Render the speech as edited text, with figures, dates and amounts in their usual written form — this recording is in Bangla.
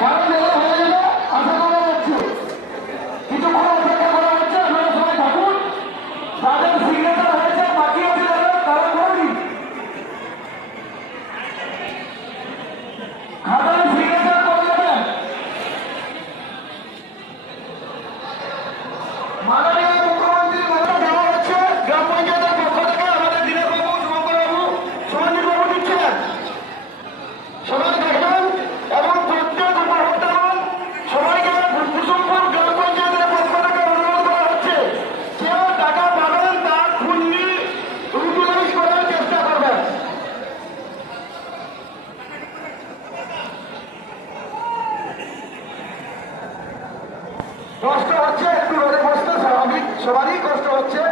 কারণ এগুলো হয়ে যাবে আশা করা যাচ্ছে। কিছুক্ষণ অপেক্ষা করা হচ্ছে, আপনারা সবাই থাকুন। তাদের সিগনেচার হয়েছে, বাকি আছে তারা করেনি। খাতায় সিগনেচার করে দেবেন। মাননীয় মুখ্যমন্ত্রীর কথা দেওয়া হচ্ছে গ্রাম পঞ্চায়েতের পক্ষ থেকে। আমাদের দিলীপ বাবু, শুভঙ্কর বাবু, সঞ্জীব বাবু দিচ্ছেন। সবাই দেখবেন এবং প্রত্যেক উপভোক্তাগণ সবাইকে কুসুমপুর গ্রাম পঞ্চায়েতের পক্ষ থেকে অনুরোধ করা হচ্ছে, কেউ টাকা পাবেন তার খুন্ডি ইউটিলাইজ করার চেষ্টা করবেন। কষ্ট হচ্ছে, একটু রোদে বসতে স্বাভাবিক, সবারই কষ্ট হচ্ছে।